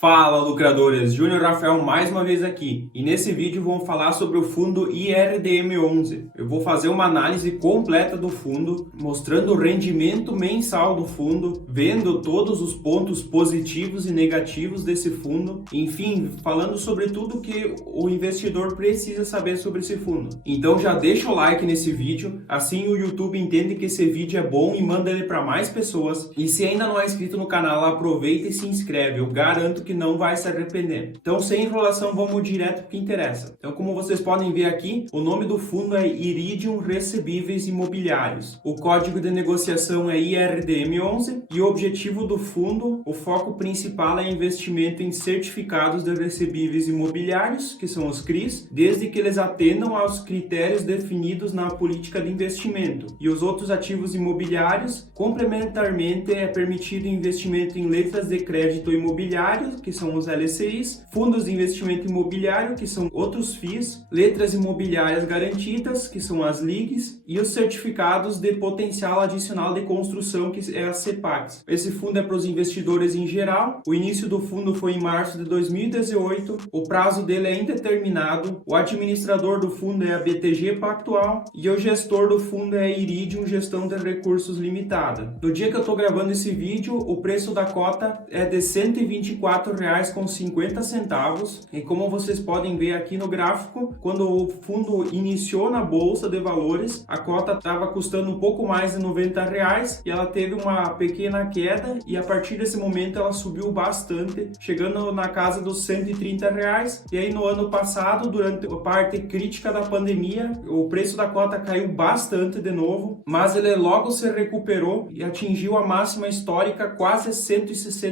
Fala, lucradores! Júnior Rafael mais uma vez aqui, e nesse vídeo vamos falar sobre o fundo IRDM11. Eu vou fazer uma análise completa do fundo, mostrando o rendimento mensal do fundo, vendo todos os pontos positivos e negativos desse fundo, enfim, falando sobre tudo que o investidor precisa saber sobre esse fundo. Então já deixa o like nesse vídeo, assim o YouTube entende que esse vídeo é bom e manda ele para mais pessoas. E se ainda não é inscrito no canal, aproveita e se inscreve, eu garanto que não vai se arrepender. Então, sem enrolação, vamos direto para o que interessa. Então, como vocês podem ver aqui, o nome do fundo é Iridium Recebíveis Imobiliários. O código de negociação é IRDM11 e o objetivo do fundo, o foco principal é investimento em certificados de recebíveis imobiliários, que são os CRIs, desde que eles atendam aos critérios definidos na política de investimento. E os outros ativos imobiliários, complementarmente, é permitido investimento em letras de crédito imobiliário, que são os LCIs, fundos de investimento imobiliário, que são outros FIIs, letras imobiliárias garantidas, que são as LIGs, e os certificados de potencial adicional de construção, que é a CEPACs. Esse fundo é para os investidores em geral. O início do fundo foi em março de 2018, o prazo dele é indeterminado, o administrador do fundo é a BTG Pactual e o gestor do fundo é a Iridium Gestão de Recursos Limitada. No dia que eu estou gravando esse vídeo, o preço da cota é de R$ 124,50 e como vocês podem ver aqui no gráfico, quando o fundo iniciou na bolsa de valores, a cota estava custando um pouco mais de R$ 90 e ela teve uma pequena queda e a partir desse momento ela subiu bastante, chegando na casa dos R$ 130 e aí no ano passado, durante a parte crítica da pandemia, o preço da cota caiu bastante de novo, mas ele logo se recuperou e atingiu a máxima histórica, quase R$ 160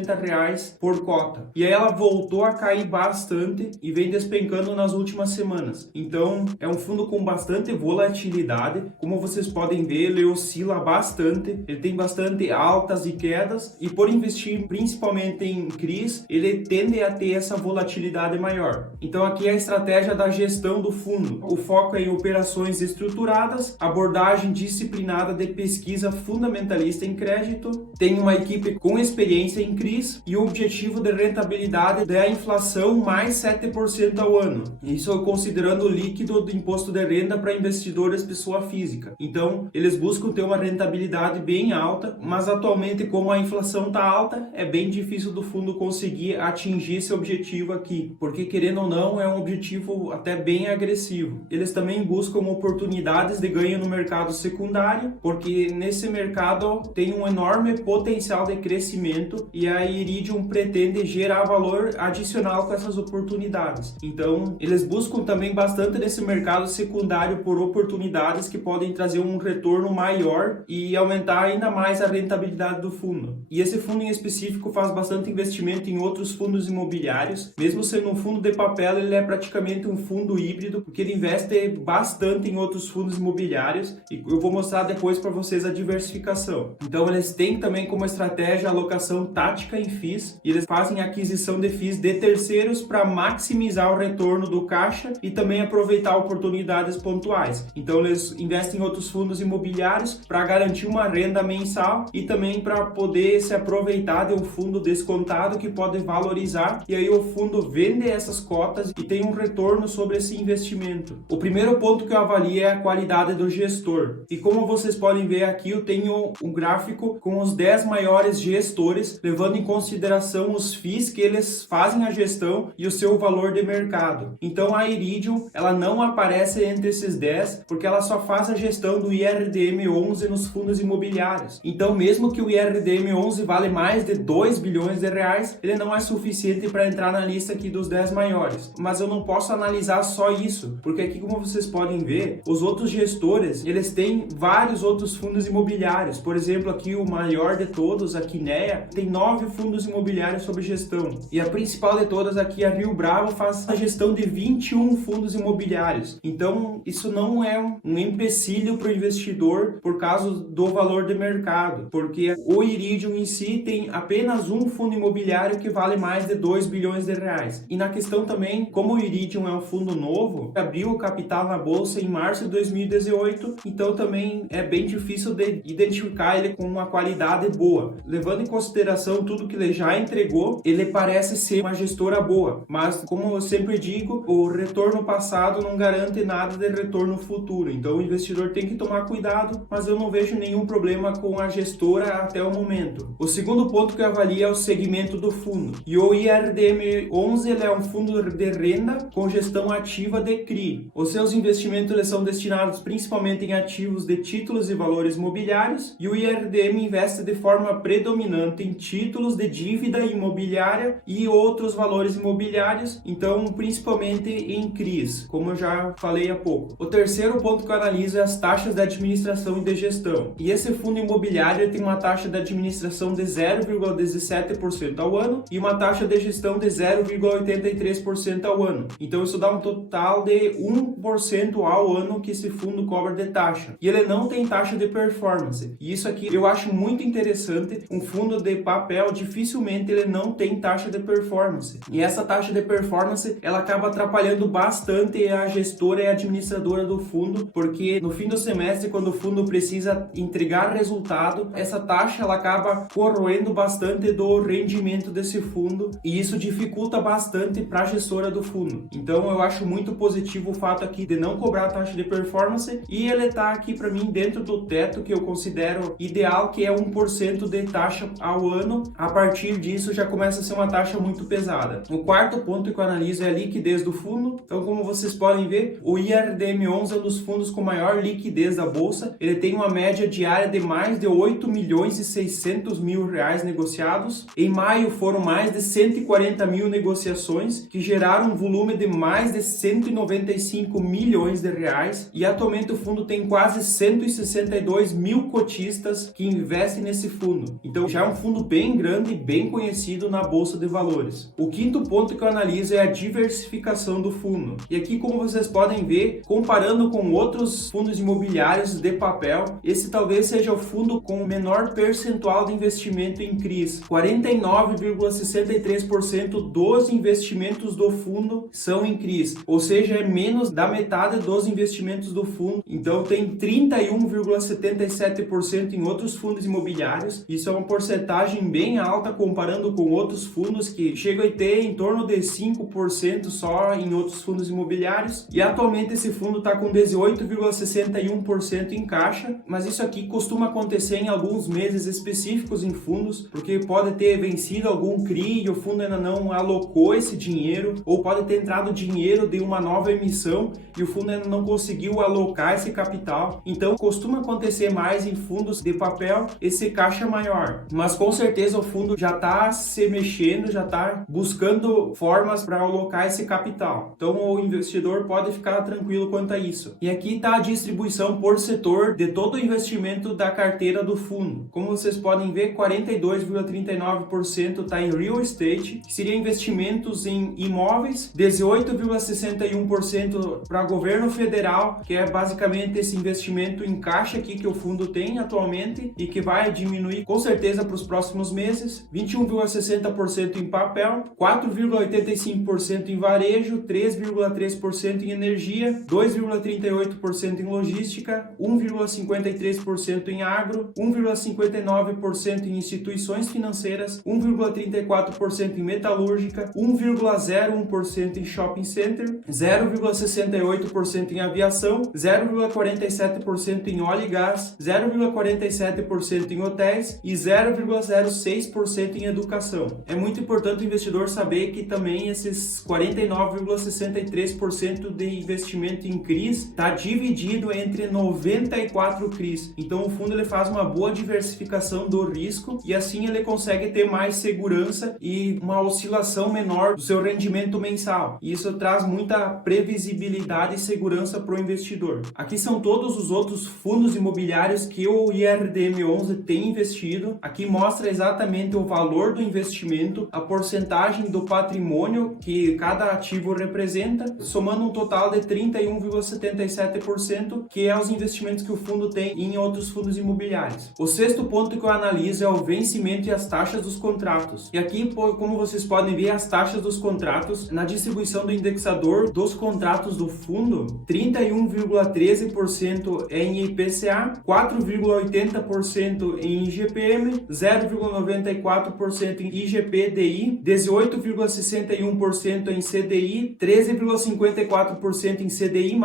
por cota. E aí ela voltou a cair bastante e vem despencando nas últimas semanas. Então, é um fundo com bastante volatilidade. Como vocês podem ver, ele oscila bastante. Ele tem bastante altas e quedas. E por investir principalmente em CRIs, ele tende a ter essa volatilidade maior. Então, aqui é a estratégia da gestão do fundo. O foco é em operações estruturadas, abordagem disciplinada de pesquisa fundamentalista em crédito, tem uma equipe com experiência em CRIs e o objetivo de rentabilidade é a inflação mais 7% ao ano. Isso considerando o líquido do imposto de renda para investidores pessoa física. Então, eles buscam ter uma rentabilidade bem alta, mas atualmente, como a inflação está alta, é bem difícil do fundo conseguir atingir esse objetivo aqui, porque querendo ou não, é um objetivo até bem agressivo. Eles também buscam oportunidades de ganho no mercado secundário, porque nesse mercado tem um enorme potencial de crescimento e a Iridium pretende gerar valor adicional com essas oportunidades. Então, eles buscam também bastante nesse mercado secundário por oportunidades que podem trazer um retorno maior e aumentar ainda mais a rentabilidade do fundo. E esse fundo em específico faz bastante investimento em outros fundos imobiliários. Mesmo sendo um fundo de papel, ele é praticamente um fundo híbrido, porque ele investe bastante em outros fundos imobiliários e eu vou mostrar depois para vocês a diversificação. Então, eles têm também como estratégia a alocação tática em FIIs e eles fazem aquisição de FIIs de terceiros para maximizar o retorno do caixa e também aproveitar oportunidades pontuais. Então, eles investem em outros fundos imobiliários para garantir uma renda mensal e também para poder se aproveitar de um fundo descontado que pode valorizar e aí o fundo vende essas cotas e tem um retorno sobre esse investimento. O primeiro ponto que eu avalio é a qualidade do gestor. E como vocês podem ver aqui, eu tenho um gráfico com os 10 maiores gestores, levando em consideração os FIIs que eles fazem a gestão e o seu valor de mercado. Então a Iridium, ela não aparece entre esses 10 porque ela só faz a gestão do IRDM11 nos fundos imobiliários. Então mesmo que o IRDM11 vale mais de 2 bilhões de reais, ele não é suficiente para entrar na lista aqui dos 10 maiores. Mas eu não posso analisar só isso, porque aqui como vocês podem ver, os outros gestores, eles têm vários outros fundos imobiliários. Por exemplo, aqui o maior de todos, a Kinea, tem 9 fundos imobiliários sob gestão. E a principal de todas aqui, a Rio Bravo, faz a gestão de 21 fundos imobiliários. Então, isso não é um empecilho para o investidor por causa do valor de mercado, porque o Iridium em si tem apenas um fundo imobiliário que vale mais de 2 bilhões de reais. E na questão também, como o Iridium é um fundo novo, abriu o capital na bolsa em março de 2018, então também é bem difícil de identificar ele com uma qualidade boa. Levando em consideração tudo que ele já entregou, ele ele parece ser uma gestora boa, mas como eu sempre digo, o retorno passado não garante nada de retorno futuro, então o investidor tem que tomar cuidado, mas eu não vejo nenhum problema com a gestora até o momento. O segundo ponto que eu avalio é o segmento do fundo, e o IRDM11 ele é um fundo de renda com gestão ativa de CRI. Os seus investimentos eles são destinados principalmente em ativos de títulos e valores imobiliários, e o IRDM investe de forma predominante em títulos de dívida imobiliária e outros valores imobiliários, então principalmente em CRIs, como eu já falei há pouco. O terceiro ponto que eu analiso é as taxas de administração e de gestão. E esse fundo imobiliário tem uma taxa de administração de 0,17% ao ano e uma taxa de gestão de 0,83% ao ano. Então isso dá um total de 1% ao ano que esse fundo cobra de taxa. E ele não tem taxa de performance. E isso aqui eu acho muito interessante. Um fundo de papel dificilmente ele não tem taxa de performance. E essa taxa de performance ela acaba atrapalhando bastante a gestora e a administradora do fundo, porque no fim do semestre, quando o fundo precisa entregar resultado, essa taxa ela acaba corroendo bastante do rendimento desse fundo e isso dificulta bastante para a gestora do fundo. Então eu acho muito positivo o fato aqui de não cobrar a taxa de performance e ele está aqui para mim dentro do teto que eu considero ideal, que é 1% de taxa ao ano. A partir disso já começa a ser uma taxa muito pesada. O quarto ponto que eu analiso é a liquidez do fundo. Então, como vocês podem ver, o IRDM11 é um dos fundos com maior liquidez da bolsa. Ele tem uma média diária de mais de 8 milhões e 600 mil reais negociados. Em maio foram mais de 140 mil negociações que geraram um volume de mais de 195 milhões de reais e atualmente o fundo tem quase 162 mil cotistas que investem nesse fundo. Então já é um fundo bem grande e bem conhecido na bolsa de valores. O quinto ponto que eu analiso é a diversificação do fundo. E aqui, como vocês podem ver, comparando com outros fundos imobiliários de papel, esse talvez seja o fundo com o menor percentual de investimento em CRIs. 49,63% dos investimentos do fundo são em CRIs, ou seja, é menos da metade dos investimentos do fundo. Então tem 31,77% em outros fundos imobiliários. Isso é uma porcentagem bem alta comparando com outros fundos que chegam a ter em torno de 5% só em outros fundos imobiliários. E atualmente esse fundo está com 18,61% em caixa, mas isso aqui costuma acontecer em alguns meses específicos em fundos, porque pode ter vencido algum CRI e o fundo ainda não alocou esse dinheiro, ou pode ter entrado dinheiro de uma nova emissão e o fundo ainda não conseguiu alocar esse capital. Então costuma acontecer mais em fundos de papel esse caixa maior, mas com certeza o fundo já está se mexendo, já está buscando formas para alocar esse capital. Então o investidor pode ficar tranquilo quanto a isso. E aqui está a distribuição por setor de todo o investimento da carteira do fundo. Como vocês podem ver, 42,39% está em real estate, que seria investimentos em imóveis, 18,61% para governo federal, que é basicamente esse investimento em caixa aqui que o fundo tem atualmente e que vai diminuir com certeza para os próximos meses, 21,60% em papel, 4,85% em varejo, 3,3% em energia, 2,38% em logística, 1,53% em agro, 1,59% em instituições financeiras, 1,34% em metalúrgica, 1,01% em shopping center, 0,68% em aviação, 0,47% em óleo e gás, 0,47% em hotéis e 0,06% em educação. É muito importante o investidor saber que também esses 49,63% de investimento em CRIs está dividido entre 94 CRIs. Então o fundo ele faz uma boa diversificação do risco e assim ele consegue ter mais segurança e uma oscilação menor do seu rendimento mensal. E isso traz muita previsibilidade e segurança para o investidor. Aqui são todos os outros fundos imobiliários que o IRDM11 tem investido. Aqui mostra exatamente o valor do investimento, a porcentagem do patrimônio que cada ativo representa, somando um total de 31,77%, que é os investimentos que o fundo tem em outros fundos imobiliários. O sexto ponto que eu analiso é o vencimento e as taxas dos contratos. E aqui, como vocês podem ver, as taxas dos contratos na distribuição do indexador dos contratos do fundo, 31,13% é em IPCA, 4,80% em IGPM, 0,94% em IGPM IGPDI, 18,61% em CDI, 13,54% em CDI+,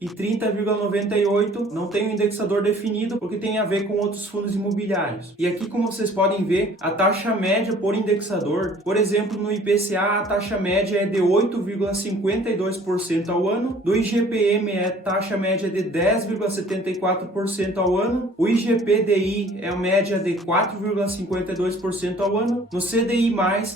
e 30,98% não tem um indexador definido, porque tem a ver com outros fundos imobiliários. E aqui, como vocês podem ver, a taxa média por indexador, por exemplo, no IPCA, a taxa média é de 8,52% ao ano, do IGPM é taxa média de 10,74% ao ano, o IGPDI é a média de 4,52% ao ano, no CDI+,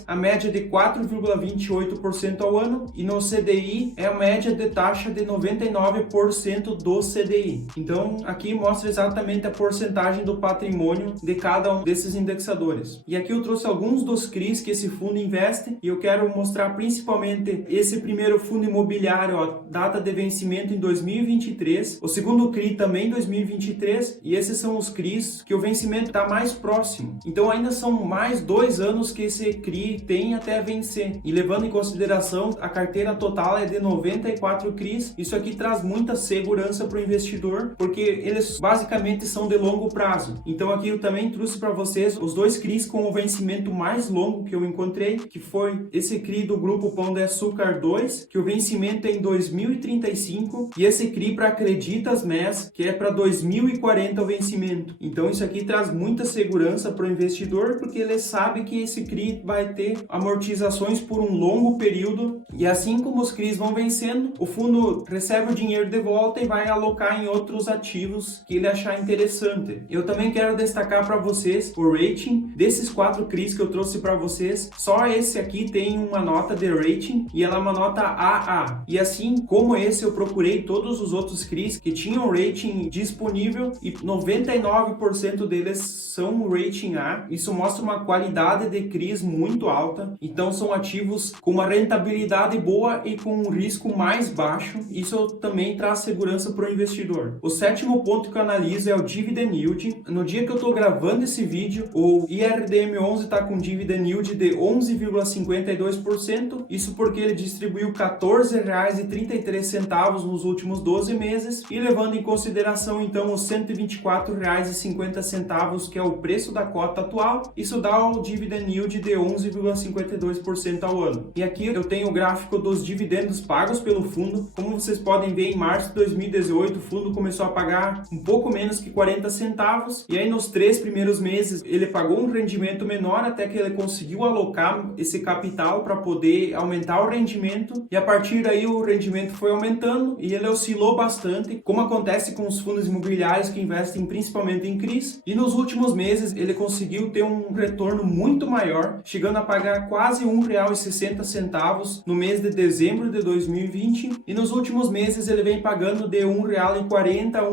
a média de 4,28% ao ano, e no CDI é a média de taxa de 99% do CDI. Então, aqui mostra exatamente a porcentagem do patrimônio de cada um desses indexadores. E aqui eu trouxe alguns dos CRIs que esse fundo investe, e eu quero mostrar principalmente esse primeiro fundo imobiliário, ó, data de vencimento em 2023, o segundo CRI também em 2023, e esses são os CRIs que o vencimento está mais próximo. Então ainda são mais 2 anos que esse CRI tem até vencer. E levando em consideração, a carteira total é de 94 CRIs, isso aqui traz muita segurança para o investidor, porque eles basicamente são de longo prazo. Então aqui eu também trouxe para vocês os 2 CRIs com o vencimento mais longo que eu encontrei, que foi esse CRI do Grupo Pão de Açúcar 2, que o vencimento é em 2035, e esse CRI para Acreditas MES, que é para 2040 o vencimento. Então isso aqui traz muita segurança para o investidor, porque ele sabe que esse CRI vai ter amortizações por um longo período, e assim como os CRIs vão vencendo, o fundo recebe o dinheiro de volta e vai alocar em outros ativos que ele achar interessante. Eu também quero destacar para vocês o rating desses 4 CRIs que eu trouxe para vocês. Só esse aqui tem uma nota de rating e ela é uma nota AA. E assim como esse, eu procurei todos os outros CRIs que tinham rating disponível e 99% deles são rating A. Isso mostra uma qualidade de CRIs muito alta. Então são ativos com uma rentabilidade boa e com um risco mais baixo. Isso também traz segurança para o investidor. O 7º ponto que eu analiso é o Dividend Yield. No dia que eu estou gravando esse vídeo, o IRDM11 está com Dividend Yield de 11,52%. Isso porque ele distribuiu R$ 14,33 nos últimos 12 meses. E levando em consideração então os R$ 124,50 que é o preço da cota atual, isso dá o Dividend Yield de 11,52% ao ano. E aqui eu tenho o gráfico dos dividendos pagos pelo fundo. Como vocês podem ver, em março de 2018 o fundo começou a pagar um pouco menos que 40 centavos, e aí nos 3 primeiros meses ele pagou um rendimento menor até que ele conseguiu alocar esse capital para poder aumentar o rendimento, e a partir daí o rendimento foi aumentando e ele oscilou bastante, como acontece com os fundos imobiliários que investem principalmente em CRIs, e nos últimos meses ele conseguiu ter um retorno muito maior, chegando a pagar quase R$ 1,60 no mês de dezembro de 2020, e nos últimos meses ele vem pagando de R$ 1,40 a R$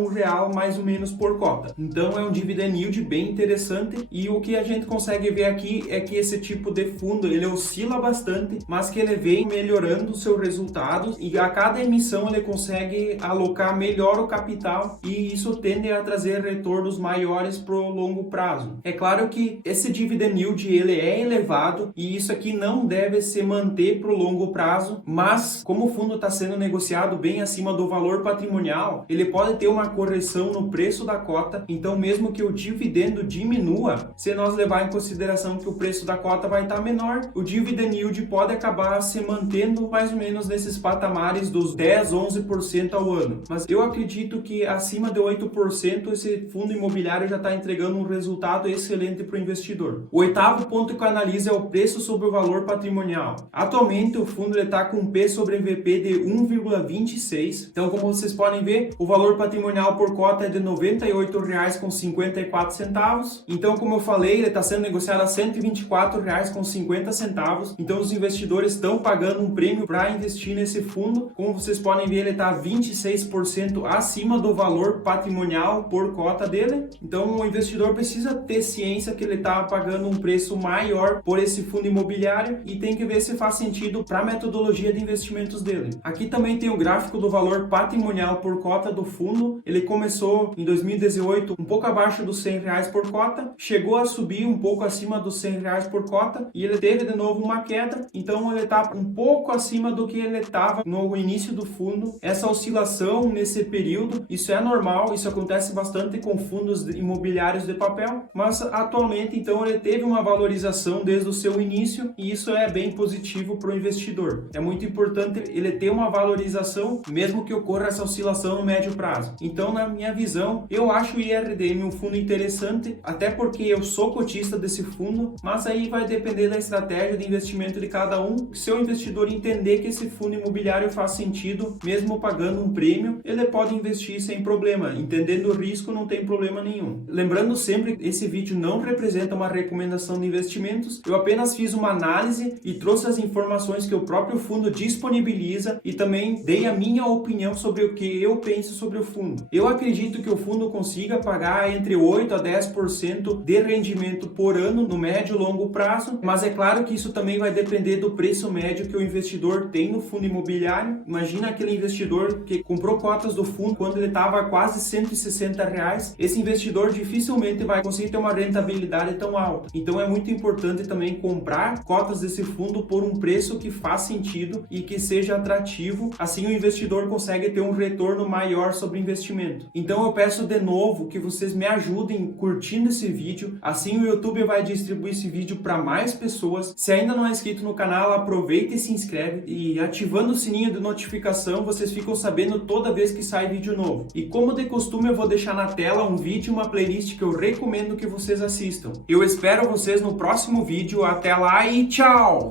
1 mais ou menos por cota. Então é um dividend yield bem interessante, e o que a gente consegue ver aqui é que esse tipo de fundo ele oscila bastante, mas que ele vem melhorando o seu resultado, e a cada emissão ele consegue alocar melhor o capital, e isso tende a trazer retornos maiores para o longo prazo. É claro que esse dividend yield ele é elevado, e isso aqui não deve se manter para o longo prazo, mas como o fundo está sendo negociado bem acima do valor patrimonial, ele pode ter uma correção no preço da cota. Então mesmo que o dividendo diminua, se nós levar em consideração que o preço da cota vai estar menor, o dividend yield pode acabar se mantendo mais ou menos nesses patamares dos 10, 11% ao ano. Mas eu acredito que acima de 8% esse fundo imobiliário já está entregando um resultado excelente para o investidor. O 8º ponto que eu analiso é o preço sobre o valor patrimonial. Atualmente o fundo está com um P sobre VP de 1,26. Então, como vocês podem ver, o valor patrimonial por cota é de R$ 98,54. Então, como eu falei, ele está sendo negociado a R$ 124,50. Então, os investidores estão pagando um prêmio para investir nesse fundo. Como vocês podem ver, ele está 26% acima do valor patrimonial por cota dele. Então, o investidor precisa ter ciência que ele está pagando um preço maior por esse fundo imobiliário, e tem que ver se faz sentido para a metodologia de investimentos dele. Aqui também tem o gráfico do valor patrimonial por cota do fundo. Ele começou em 2018 um pouco abaixo dos R$ 100 por cota, chegou a subir um pouco acima dos R$ 100 por cota, e ele teve de novo uma queda. Então ele está um pouco acima do que ele estava no início do fundo. Essa oscilação nesse período, isso é normal, isso acontece bastante com fundos imobiliários de papel, mas atualmente então ele teve uma valorização gestão desde o seu início, e isso é bem positivo para o investidor. É muito importante ele ter uma valorização, mesmo que ocorra essa oscilação no médio prazo. Então, na minha visão, eu acho o IRDM um fundo interessante, até porque eu sou cotista desse fundo, mas aí vai depender da estratégia de investimento de cada um. Se o investidor entender que esse fundo imobiliário faz sentido, mesmo pagando um prêmio, ele pode investir sem problema. Entendendo o risco, não tem problema nenhum. Lembrando sempre, esse vídeo não representa uma recomendação de investimentos, eu apenas fiz uma análise e trouxe as informações que o próprio fundo disponibiliza e também dei a minha opinião sobre o que eu penso sobre o fundo. Eu acredito que o fundo consiga pagar entre 8 a 10% de rendimento por ano no médio e longo prazo, mas é claro que isso também vai depender do preço médio que o investidor tem no fundo imobiliário. Imagina aquele investidor que comprou cotas do fundo quando ele estava a quase R$160. Esse investidor dificilmente vai conseguir ter uma rentabilidade tão alta. Então é muito importante também comprar cotas desse fundo por um preço que faz sentido e que seja atrativo. Assim o investidor consegue ter um retorno maior sobre o investimento. Então eu peço de novo que vocês me ajudem curtindo esse vídeo. Assim o YouTube vai distribuir esse vídeo para mais pessoas. Se ainda não é inscrito no canal, aproveita e se inscreve. E ativando o sininho de notificação, vocês ficam sabendo toda vez que sai vídeo novo. E como de costume, eu vou deixar na tela um vídeo e uma playlist que eu recomendo que vocês assistam. Eu espero vocês no próximo vídeo. Até lá e tchau!